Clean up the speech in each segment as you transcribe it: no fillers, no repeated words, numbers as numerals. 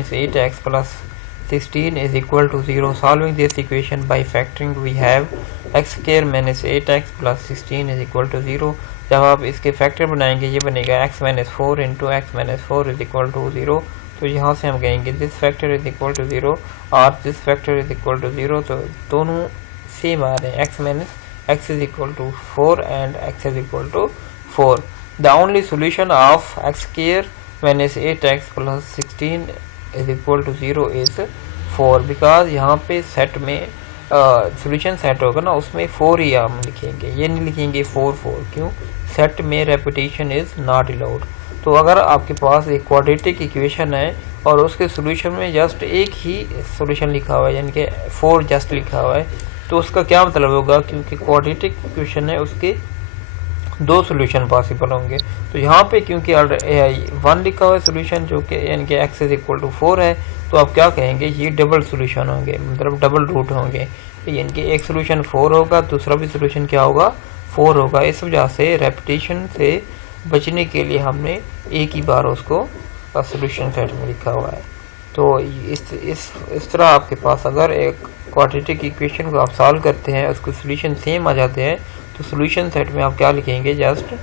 minus 8x plus 16 is equal to 0. Solving this equation by factoring we have x square minus 8x plus 16 is equal to 0. जब आप इसके factor बनाएंगे ये बनेगा x minus 4 into x minus 4 is equal to 0. तो यहाँ से हम कहेंगे this factor is equal to 0 और this factor is equal to 0. तो दोनों सेम आ रहे हैं. x minus x is equal to 4 and x is equal to 4. The only solution of x square minus 8x plus 16 is equal to 0 is 4 because यहाँ पे set में solution set होगा ना उसमें 4 ही हम लिखेंगे, ये नहीं लिखेंगे 4 4. क्यों? सेट में रेपिटेशन इज नॉट अलाउड. तो अगर आपके पास एक क्वाड्रेटिक इक्वेशन है और उसके सॉल्यूशन में जस्ट एक ही सॉल्यूशन लिखा हुआ है यानी कि 4 जस्ट लिखा हुआ है तो उसका क्या मतलब होगा? क्योंकि क्वाड्रेटिक इक्वेशन है उसके 2 सॉल्यूशन पॉसिबल होंगे. तो यहाँ पे क्योंकि 1 लिखा हुआ है सॉल्यूशन जो कि यानी कि x इज इक्वल टू 4 है तो आप क्या कहेंगे? ये डबल सॉल्यूशन होंगे, मतलब डबल रूट होंगे. यानी कि एक सॉल्यूशन 4 होगा, दूसरा भी सॉल्यूशन क्या होगा? 4 होगा. इस वजह से रेपिटेशन से बचने के लिए हमने एक ही बार उसको सॉल्यूशन सेट में लिखा हुआ है. तो इस तरह आपके पास अगर एक क्वाड्रेटिक इक्वेशन को आप सॉल्व करते हैं उसके सॉल्यूशन सेम आ जाते हैं तो सॉल्यूशन सेट में आप क्या लिखेंगे? जस्ट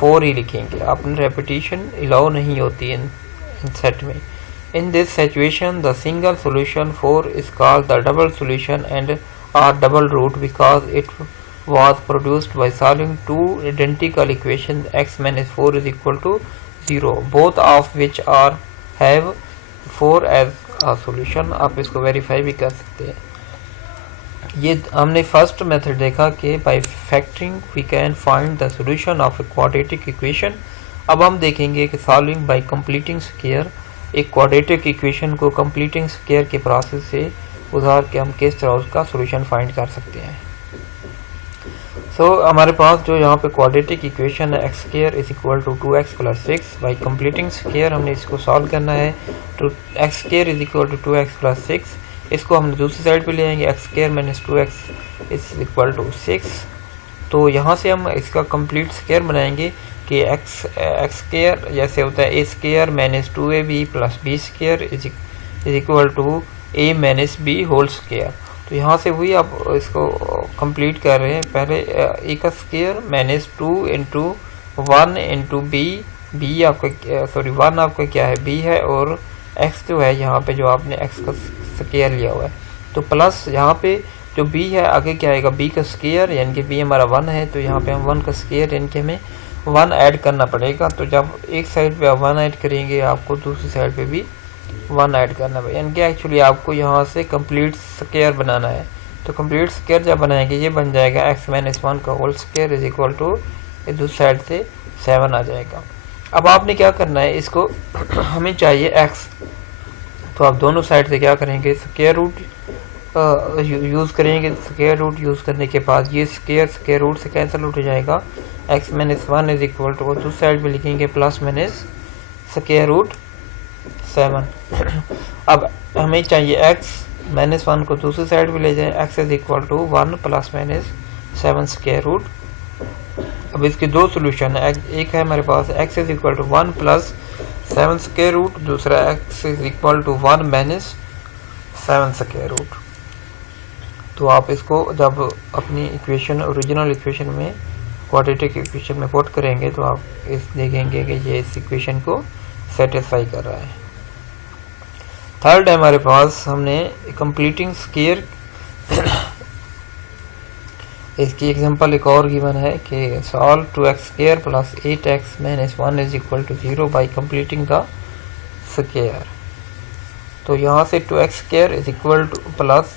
4 ही लिखेंगे. अपनी रेपिटेशन अलाउ नहीं होती इन सेट में. In this situation the single solution 4 is called the double solution and are double root because it was produced by solving two identical equations x minus 4 is equal to 0 both of which are have 4 as a solution. आप इसको verify भी कर सकते हैं. ये हमने first method देखा कि by factoring we can find the solution of a quadratic equation. अब हम देखेंगे कि सॉल्विंग बाय कंप्लीटिंग स्क्वायर, एक क्वाड्रेटिक इक्वेशन को कंप्लीटिंग स्क्वायर के प्रोसेस से गुजार के हम किस तरह उसका सॉल्यूशन फाइंड कर सकते हैं. हमारे पास जो यहाँ पे क्वाड्रेटिक इक्वेशन है x square is equal to 2x plus 6. By completing square हमने इसको सॉल्व करना है. तो x square is equal to 2x plus 6. इसको हम दूसरी साइड पे ले आएंगे x square minus 2x is equal to 6. तो यहाँ से हम इसका कंप्लीट स्क्वायर बनाएंगे कि एक्स स्क्वायर जैसे होता है a square minus 2ab plus b square is equal to a minus b whole square. तो यहाँ से वही आप इसको कंप्लीट कर रहे हैं. पहले ए का square minus 2 into 1 into b आपका सॉरी 1 आपका क्या है? बी है और x जो है यहाँ पे जो आपने x का स्क्वायर लिया हुआ है तो प्लस यहाँ पे जो b है आगे क्या आएगा? b का स्क्वायर यानी कि b हमारा 1 है तो यहाँ पे हम 1 का स्क्वायर यानी कि हमें 1 ऐड करना पड़ेगा. तो जब एक साइड पे आप 1 ऐड करेंगे आपको दूसरी साइड पे भी 1 ऐड करना है यानी कि एक्चुअली आपको यहाँ से कंप्लीट स्क्वायर बनाना है. तो कंप्लीट स्क्वायर जब बनाएंगे ये बन जाएगा x माइनस 1 का whole square is equal to दूसरी साइड से 7 आ जाएगा. अब आपने क्या करना है? इसको हमें चाहिए x तो आप दोनों साइड से क्या करेंगे? स्क्वायर रूट यूज़ करेंगे. स्क्वायर रूट यूज़ करने के बाद ये स्क्वायर रूट से कैंसिल हो जाएगा. x minus 1 is equal to दूसरी साइड पे लिखेंगे प्लस माइनस स्क्वायर रूट 7. अब हमें चाहिए x माइनस 1 को दूसरी साइड पे ले जाएं. x is equal to 1 plus minus 7 square root. अब इसके 2 सॉल्यूशन है. एक है हमारे पास x is equal to 1 plus 7 square root, दूसरा x is equal to 1 minus 7 square root. तो आप इसको जब अपनी इक्वेशन ओरिजिनल इक्वेशन में क्वाड्रेटिक इक्वेशन में पुट करेंगे तो आप इस देखेंगे कि ये इस इक्वेशन को सेटिस्फाई कर रहा है. थर्ड है हमारे पास हमने कंप्लीटिंग स्क्वायर इसकी एग्जांपल एक और गिवन है कि solve 2x square plus 8x minus 1 is equal to 0 by completing the square. तो यहाँ से 2x square is equal to plus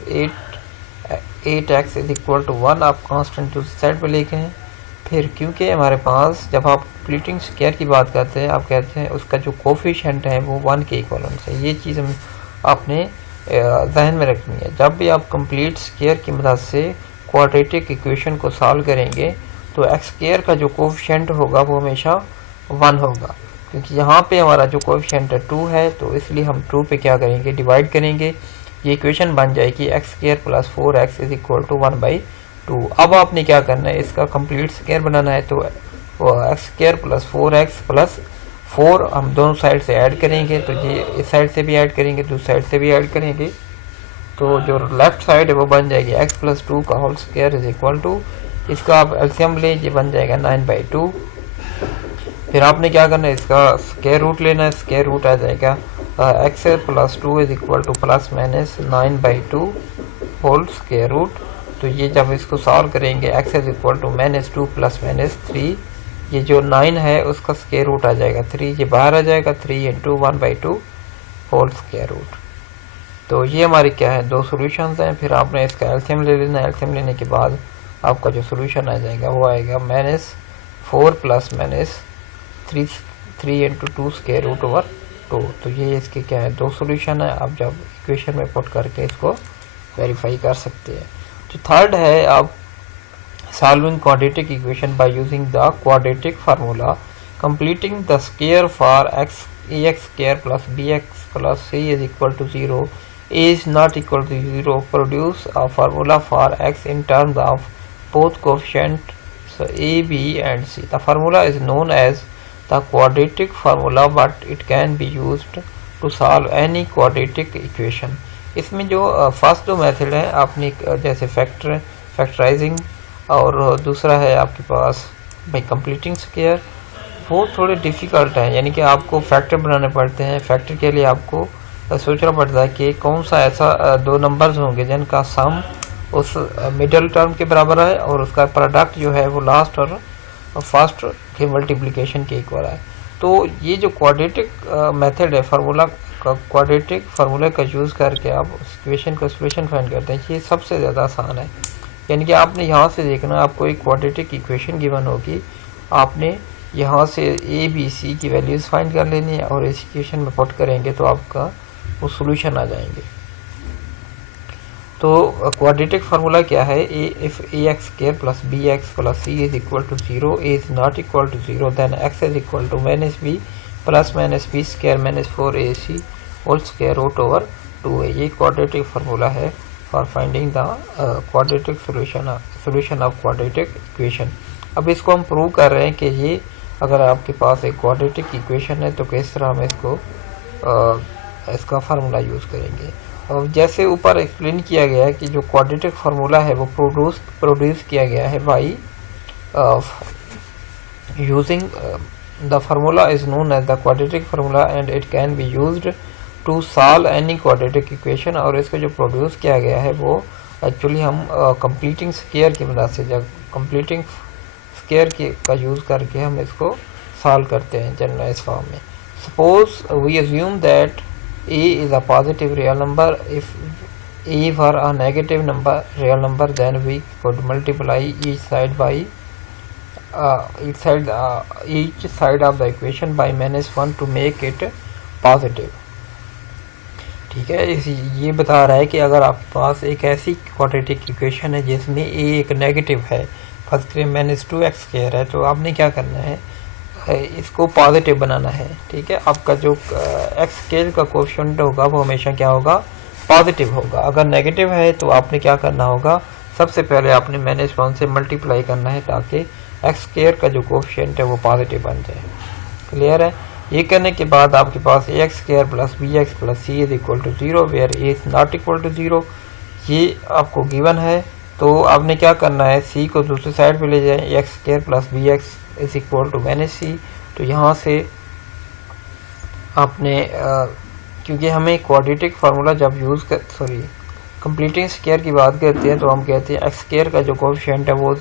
8x is equal to 1 आप कांस्टेंट दूसरी साइड पे लेके हैं. फिर क्योंकि हमारे पास जब आप कंप्लीटिंग स्क्वायर की बात करते हैं आप कहते हैं उसका जो कोफिशिएंट है वो 1 के इक्वलेंट है. ये चीज़ हम आपने जहन में रखनी है. जब भी आप कंप्लीट स्क्वायर की मदद से क्वाड्रेटिक इक्वेशन को सॉल्व करेंगे तो एक्स स्क्वायर का जो कोफिशिएंट होगा वो हमेशा 1 होगा. क्योंकि यहाँ पे हमारा जो कोफिशिएंट है 2 है तो इसलिए हम 2 पे क्या करेंगे? डिवाइड करेंगे. ये इक्वेशन बन जाएगी x square plus 4x is equal to 1/2. अब आपने क्या करना है? इसका कंप्लीट स्क्वायर बनाना है तो x square plus 4x plus 4 हम दोनों साइड से ऐड करेंगे, तो ये इस साइड से भी ऐड करेंगे, दूसरी साइड से भी ऐड करेंगे, तो जो लेफ्ट साइड है वो बन जाएगी x+2 का whole square is equal to, इसका आप एलसीएम ले, ये बन जाएगा 9/2। फिर आपने क्या करना है, इसका स्क्वायर रूट लेना है, स्क्वायर रूट आ जाएगा x+2 is equal to +-9/2 whole square root. तो ये जब इसको सॉल्व करेंगे x इज इक्वल टू -2 +-3, ये जो 9 है उसका स्क्वायर रूट आ जाएगा 3, ये बाहर आ जाएगा 3 × 1/2 होल स्क्वायर रूट। तो ये हमारे क्या है, दो सॉल्यूशंस हैं। फिर आपने इसका एलसीएम ले लेना है, एलसीएम लेने के बाद आपका जो सॉल्यूशन आ जाएगा वो आएगा -4 +-3 × 2 स्क्वायर रूट ओवर 2। तो ये इसके क्या है, दो सॉल्यूशन है। आप जब इक्वेशन में पुट करके इसको वेरीफाई कर सकते हैं। जो थर्ड है, आप solving quadratic equation by using the quadratic formula, completing the square for ax square plus bx plus c is equal to 0, a is not equal to 0, produce a formula for x in terms of both coefficients a, b and c. The formula is known as the quadratic formula, but it can be used to solve any quadratic equation. इसमें जो first दो method है आपने जैसे factorising और दूसरा है आपके पास बाई कंप्लीटिंग स्क्वायर, वो थोड़े डिफ़िकल्ट हैं, यानी कि आपको फैक्टर बनाने पड़ते हैं। फैक्टर के लिए आपको सोचना पड़ता है कि कौन सा ऐसा दो नंबर्स होंगे जिनका सम उस मिडल टर्म के बराबर है और उसका प्रोडक्ट जो है वो लास्ट और फर्स्ट के मल्टीप्लिकेशन के इक्वल है। तो ये जो क्वाड्रेटिक मेथड है, फार्मूला का क्वाड्रेटिक फार्मूला का यूज़ करके आप उस इक्वेशन का सॉल्यूशन फाइंड करते हैं, ये सबसे ज़्यादा आसान है। यानी कि आपने यहाँ से देखना, आपको एक क्वाड्रेटिक इक्वेशन गिवन होगी, आपने यहाँ से ए बी सी की वैल्यूज़ फाइंड कर लेनी है और इस इक्वेशन में पुट करेंगे तो आपका वो सॉल्यूशन आ जाएंगे। तो क्वाड्रेटिक फार्मूला क्या है, if ax² + bx + c is equal to 0, a is not equal to 0, then x is equal to -b +-b² -4ac whole square root over 2 है। ये क्वाड्रेटिक फार्मूला है for finding the quadratic solution of quadratic equation. अब इसको हम prove कर रहे हैं कि ये अगर आपके पास एक क्वाड्रेटिक इक्वेशन है तो किस तरह हम इसको इसका फार्मूला यूज़ करेंगे। और जैसे ऊपर एक्सप्लेन किया गया है कि जो क्वाड्रेटिक फार्मूला है वो प्रोड्यूस किया गया है by using the formula is known as the quadratic formula and it can be used to solve any quadratic equation. और इसको जो प्रोड्यूस किया गया है वो एक्चुअली हम कंप्लीटिंग स्क्वायर की मदद से, जब कंप्लीटिंग स्क्वायर का यूज़ करके हम इसको सॉल्व करते हैं जनरलाइज फॉर्म में। Suppose we assume that a is a positive real number. If a were a negative real number, then we could multiply each side by each side of the equation by -1 to make it positive. ठीक है, ये बता रहा है कि अगर आपके पास एक ऐसी क्वाड्रेटिक इक्वेशन है जिसमें a एक नेगेटिव है, फर्स्ट के -2x² है, तो आपने क्या करना है, इसको पॉजिटिव बनाना है। ठीक है, आपका जो x² का कोएफिशिएंट होगा वो हमेशा क्या होगा, पॉजिटिव होगा। अगर नेगेटिव है तो आपने क्या करना होगा, सबसे पहले आपने -1 से मल्टीप्लाई करना है ताकि x² का जो कोएफिशिएंट है वो पॉजिटिव बन जाए। क्लियर है। ये करने के बाद आपके पास ax² + bx + c is equal to 0 where a is not equal to 0, ये आपको गिवन है। तो आपने क्या करना है, c को दूसरी साइड पे ले जाए, x² + bx is equal to -c। तो यहाँ से आपने क्योंकि हमें क्वाड्रेटिक फार्मूला जब यूज़ कर कंप्लीटिंग स्क्वायर की बात करते हैं तो हम कहते हैं x² का जो कोएफिशिएंट है वो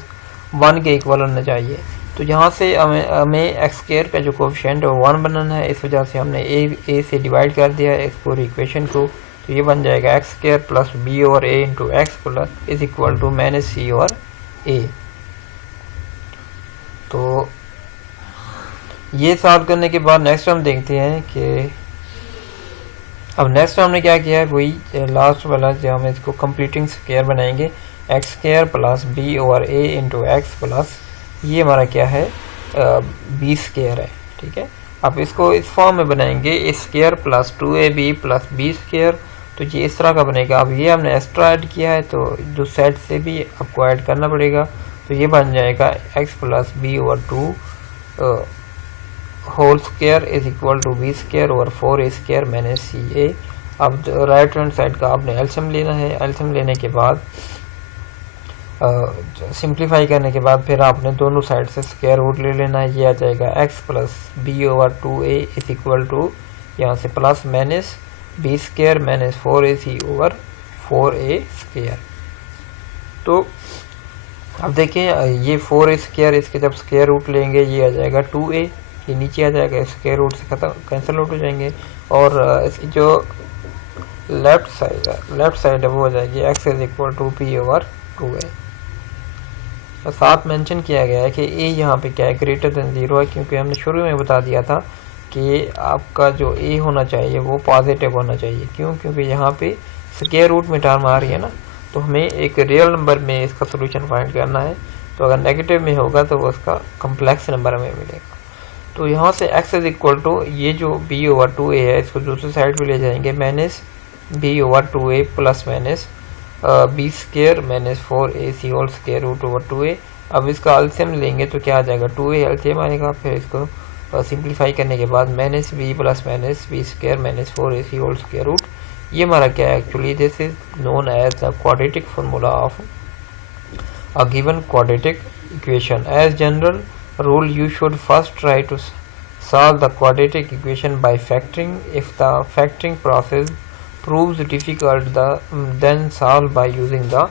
1 के इक्वल होना चाहिए। तो यहाँ से हमें x² का जो कोएफिशिएंट है वो 1 बनाना है, इस वजह से हमने a से डिवाइड कर दिया है इस पूरी इक्वेशन को। तो ये बन जाएगा x² + b और a × x is equal to -c और a। तो ये सॉल्व करने के बाद नेक्स्ट हम देखते हैं कि अब नेक्स्ट हमने क्या किया है, वही लास्ट वाला जो हम इसको कंप्लीटिंग स्क्वायर बनाएंगे, x² + b और a × x प्लस ये हमारा क्या है b² है। ठीक है, अब इसको इस फॉर्म में बनाएंगे a² + 2ab + b²। तो ये इस तरह का बनेगा। अब ये हमने एक्स्ट्रा ऐड किया है तो जो सेट से भी आपको ऐड करना पड़ेगा। तो ये बन जाएगा x + b/2 whole square is equal to b square over 4a² minus c a. अब राइट हैंड साइड का आपने एलसीएम लेना है। एलसीएम लेने के बाद सिंप्लीफाई करने के बाद फिर आपने दोनों साइड से स्क्वायर रूट ले लेना है। ये आ जाएगा x plus b over 2a is equal to यहाँ से plus minus b square minus 4ac over 4a²। तो अब देखें ये 4a², इसके जब स्क्वायर रूट लेंगे ये आ जाएगा 2a, ये नीचे आ जाएगा, स्क्वायर रूट से खत्म कैंसिल आउट हो जाएंगे। और इसकी जो लेफ्ट साइड है वो हो जाएगी x is equal to p over 2a। तो साथ मेंशन किया गया है कि a यहाँ पे क्या है, ग्रेटर देन 0 है, क्योंकि हमने शुरू में बता दिया था कि आपका जो a होना चाहिए वो पॉजिटिव होना चाहिए। क्यों? क्योंकि यहाँ पे स्क्वायर रूट में टर्म आ रही है ना, तो हमें एक रियल नंबर में इसका सोल्यूशन फाइंड करना है। तो अगर नेगेटिव में होगा तो वो उसका कम्प्लेक्स नंबर हमें मिलेगा। तो यहाँ से x इज इक्वल टू ये जो b ओवर 2a है इसको दूसरी साइड पे ले जाएंगे, minus b over 2a plus minus b square minus 4ac whole square root over 2a। अब इसका एलसीएम लेंगे तो क्या आ जाएगा, 2a एलसीएम आएगा। फिर इसको सिंप्लीफाई करने के बाद minus b plus minus b square minus 4ac whole square root. ये हमारा क्या है, actually this is known as the quadratic formula of a given quadratic equation. As general rule, you should first try to solve the quadratic equation by factoring. If the factoring process proves difficult, then solve by using the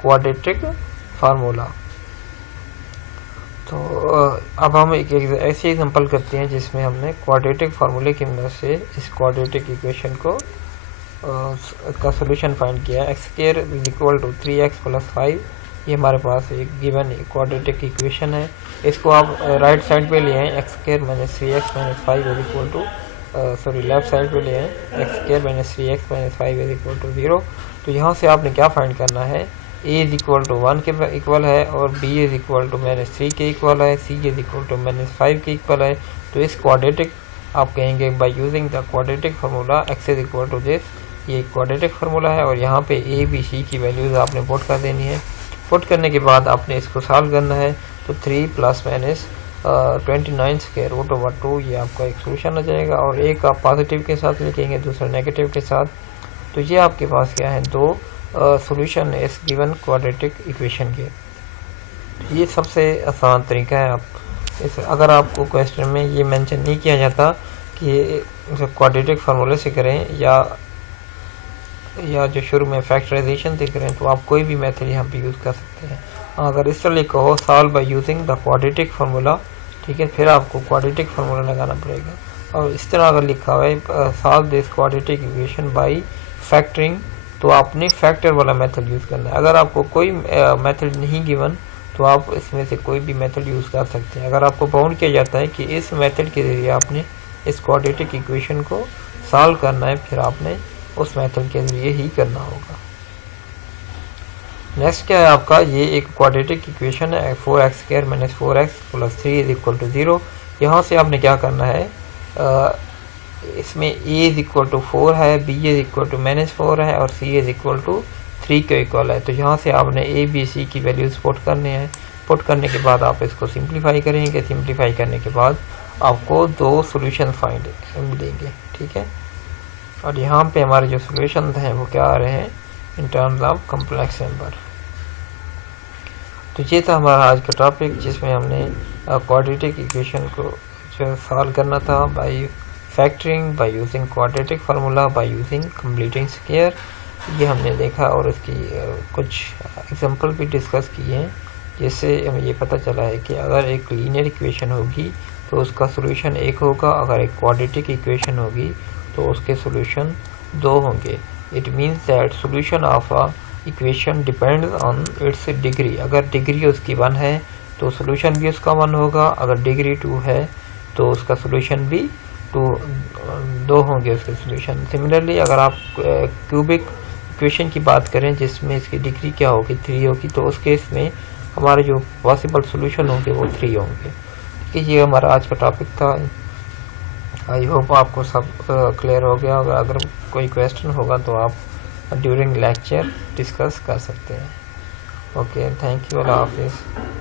quadratic formula. तो अब हम एक ऐसे example करते हैं जिसमें हमने quadratic फार्मूले की मदद से इस क्वाड्रेटिक इक्वेशन को का सोल्यूशन फाइंड किया। x² is equal to 3x plus 5, ये हमारे पास एक गिवन क्वाड्रेटिक इक्वेशन है। इसको आप राइट साइड पे ले आए, x² minus 3x minus 5 is equal to sorry left side पे ले आए, x² minus 3x minus 5 is equal to 0। तो यहाँ से आपने क्या फाइंड करना है, a इज इक्वल टू 1 के इक्वल है और b is equal to minus 3 के इक्वल है, c is equal to minus 5 के इक्वल है। तो इस क्वाड्रेटिक आप कहेंगे by using the quadratic formula x is equal to this, ये क्वाड्रेटिक फार्मूला है। और यहाँ पे a b c की वैल्यूज़ आपने पुट कर देनी है। पुट करने के बाद आपने इसको सॉल्व करना है। तो 3 plus minus 29 square root over 2, ये आपका एक सोल्यूशन आ जाएगा। और एक आप पॉजिटिव के साथ लिखेंगे, दूसरा नेगेटिव के साथ। तो ये आपके पास क्या है, दो सोल्यूशन है इस गिवन क्वाड्रेटिक इक्वेशन के। ये सबसे आसान तरीका है। आप इस अगर आपको क्वेश्चन में ये मेंशन नहीं किया जाता कि क्वाड्रेटिक फार्मूले से करें या जो शुरू में फैक्टराइजेशन से करें, तो आप कोई भी मेथड यहाँ पे यूज़ कर सकते हैं। अगर इस तरह लिखा हो solve by using the quadratic formula, ठीक है, फिर आपको क्वाड्रेटिक फार्मूला लगाना पड़ेगा। और इस तरह अगर लिखा हुआ है solve this quadratic equation by factoring, तो आपने फैक्टर वाला मेथड यूज़ करना है। अगर आपको कोई मेथड नहीं गिवन तो आप इसमें से कोई भी मेथड यूज़ कर सकते हैं। अगर आपको बाउंड किया जाता है कि इस मेथड के ज़रिए आपने इस क्वाड्रेटिक इक्वेशन को सॉल्व करना है, फिर आपने उस मेथड के ज़रिए ही करना होगा। नेक्स्ट क्या है आपका, ये एक क्वाड्रेटिक इक्वेशन है 4x² minus 4x plus 3 is equal to 0। यहाँ से आपने क्या करना है, इसमें a इज इक्वल टू 4 है, b is equal to minus 4 है और c इज इक्वल टू 3 के इक्वल है। तो यहाँ से आपने a b c की वैल्यूज़ पुट करने हैं। पुट करने के बाद आप इसको सिंप्लीफाई करेंगे। सिंप्लीफाई करने के बाद आपको दो सोल्यूशन फाइंड मिलेंगे, ठीक है। और यहाँ पे हमारे जो सोल्यूशन हैं वो क्या आ रहे हैं, in terms of complex number. तो ये था हमारा आज का टॉपिक, जिसमें हमने क्वाड्रेटिक इक्वेशन को जो सॉल्व करना था by factoring, by using quadratic formula, by using completing square, ये हमने देखा। और इसकी कुछ एग्जांपल भी डिस्कस किए हैं, जिससे हमें ये पता चला है कि अगर एक लीनियर इक्वेशन होगी तो उसका सोल्यूशन एक होगा, अगर एक क्वाड्रेटिक इक्वेशन होगी तो उसके सोल्यूशन दो होंगे। It means that solution of a equation depends on it's degree. अगर डिग्री उसकी 1 है तो सोल्यूशन भी उसका 1 होगा, अगर डिग्री 2 है तो उसका सोल्यूशन भी 2 होंगे उसके सोल्यूशन। सिमिलरली अगर आप क्यूबिक इक्वेशन की बात करें जिसमें इसकी डिग्री क्या होगी, 3 होगी, तो उस केस में हमारे जो पॉसिबल सोल्यूशन होंगे वो 3 होंगे। ठीक है, ये हमारा आज का टॉपिक था। आई होप आपको सब क्लियर हो गया होगा। अगर कोई क्वेश्चन होगा तो आप ड्यूरिंग लेक्चर डिस्कस कर सकते हैं। ओके, थैंक यू, अल्लाह हाफिज़।